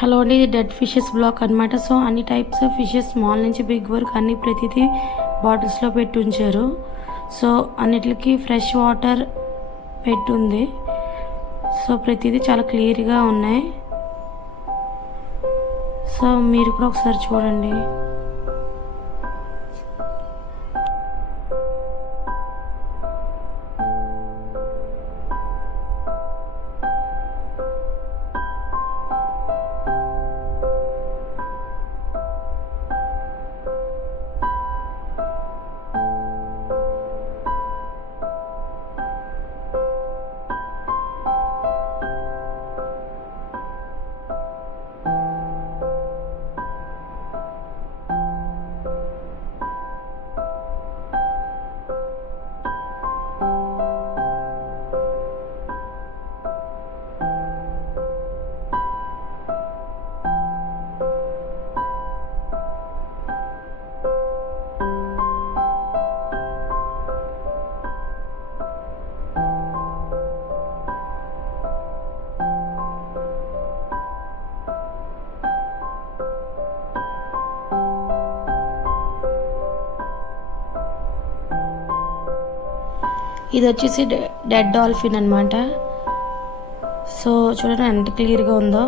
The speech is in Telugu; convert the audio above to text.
హలో అండి, ఇది డెడ్ ఫిషెస్ బ్లాక్ అనమాట. సో అన్ని టైప్స్ ఆఫ్ ఫిషెస్ స్మాల్ నుంచి బిగ్ వరకు అన్ని ప్రతిదీ బాటిల్స్లో పెట్టి ఉంచారు. సో అన్నిటికి ఫ్రెష్ వాటర్ పెట్టుంది. సో ప్రతిదీ చాలా క్లియర్గా ఉన్నాయి. సో మీరు కూడా ఒకసారి చూడండి. ఇది వచ్చేసి డెడ్ డాల్ఫిన్ అనమాట. సో చూడండి ఎంత క్లియర్గా ఉందో.